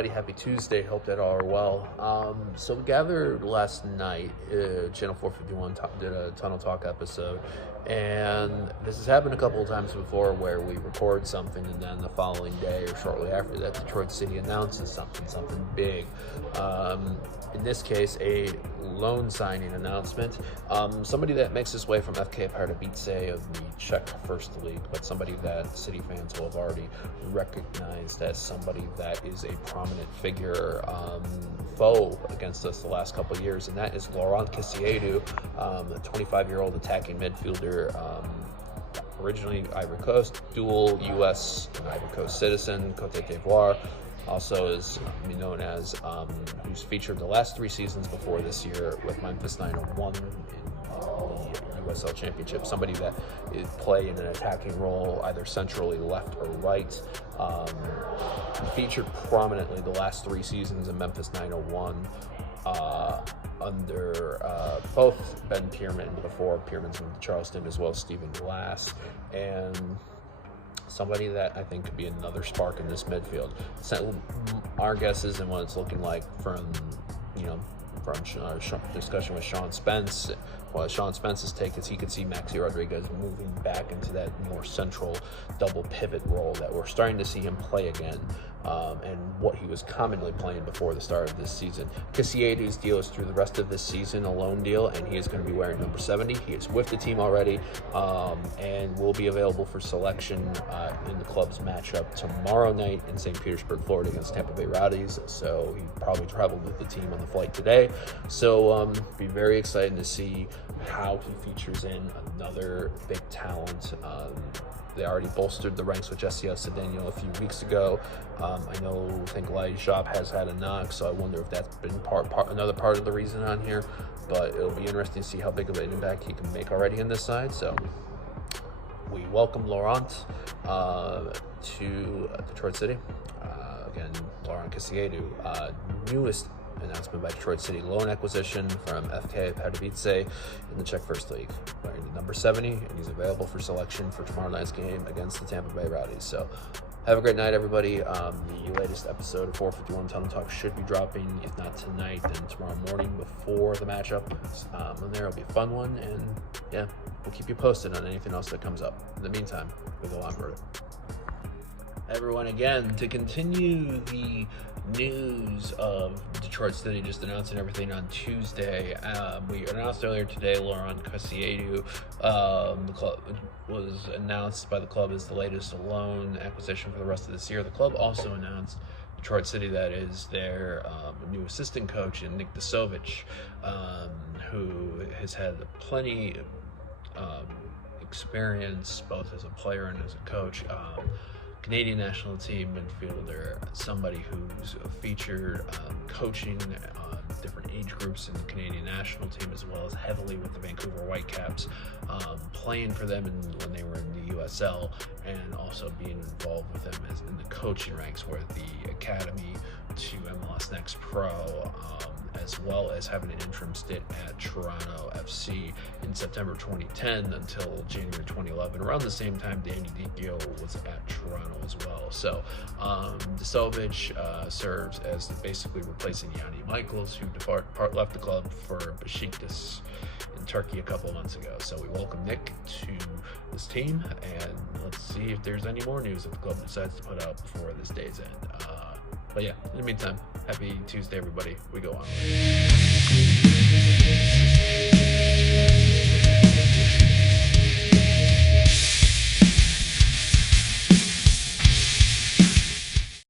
everybody. Happy Tuesday. Hope that all are well. So we gathered last night. Channel 451 did a Tunnel Talk episode, and this has happened a couple of times before where we record something and then the following day or shortly after that, Detroit City announces something big. In this case, a loan signing announcement. Somebody that makes his way from FK Pardubice of the Czech First League, but somebody that City fans will have already recognized as somebody that is a prominent figure, foe against us the last couple of years, and that is Laurent Kissiedou, a 25-year-old attacking midfielder, originally Ivory Coast, dual U.S. and Ivory Coast citizen, Côte d'Ivoire. Also is known as, who's featured the last 3 seasons before this year with Memphis 901 in the USL Championship. Somebody that is play in an attacking role, either centrally, left, or right. Featured prominently the last 3 seasons in Memphis 901 under both Ben Pierman before Pierman's moved to Charleston, as well as Stephen Glass, and somebody that I think could be another spark in this midfield. So our guesses and what it's looking like from discussion with Sean Spence. Well, Sean Spence's take is he could see Maxi Rodriguez moving back into that more central double pivot role that we're starting to see him play again, and what he was commonly playing before the start of this season. Kissiedou's deal is through the rest of this season, a loan deal, and he is going to be wearing number 70. He is with the team already, and will be available for selection in the club's matchup tomorrow night in St. Petersburg, Florida against Tampa Bay Rowdies. So he probably traveled with the team on the flight today. So be very excited to see how he features in another big talent. They already bolstered the ranks with Jessica Cedeno a few weeks ago. I think Lai Shop has had a knock, so I wonder if that's been another part of the reason on here. But it'll be interesting to see how big of an impact he can make already in this side. So we welcome Laurent to Detroit City. Again, Laurent Kissiedou, newest announcement by Detroit City, loan acquisition from FK Pardubice in the Czech First League, wearing the number 70, and he's available for selection for tomorrow night's game against the Tampa Bay Rowdies. So have a great night, everybody. The latest episode of 451 Tunnel Talk should be dropping, if not tonight, then tomorrow morning before the matchup. And there will be a fun one, and yeah, we'll keep you posted on anything else that comes up. In the meantime, we go on, Berta. Everyone, again, to continue the news of Detroit City just announcing everything on Tuesday. We announced earlier today Laurent Kissiedou, the club was announced by the club as the latest loan acquisition for the rest of this year. The club also announced Detroit City, that is their new assistant coach, and Nick Dasovic, who has had plenty of experience both as a player and as a coach. Canadian national team midfielder, somebody who's featured coaching different age groups in the Canadian national team, as well as heavily with the Vancouver Whitecaps, playing for them when they were in the USL, and also being involved with them in the coaching ranks with the academy to MLS Next Pro, as well as having an interim stint at Toronto FC in September 2010 until January 2011. Around the same time, Danny Dichio was at Toronto as well. So Dasovic serves as basically replacing Yanni Michaels, who left the club for Besiktas in Turkey a couple months ago. So we welcome Nick to this team, and let's see if there's any more news that the club decides to put out before this day's end. But yeah, in the meantime, happy Tuesday, everybody. We go on.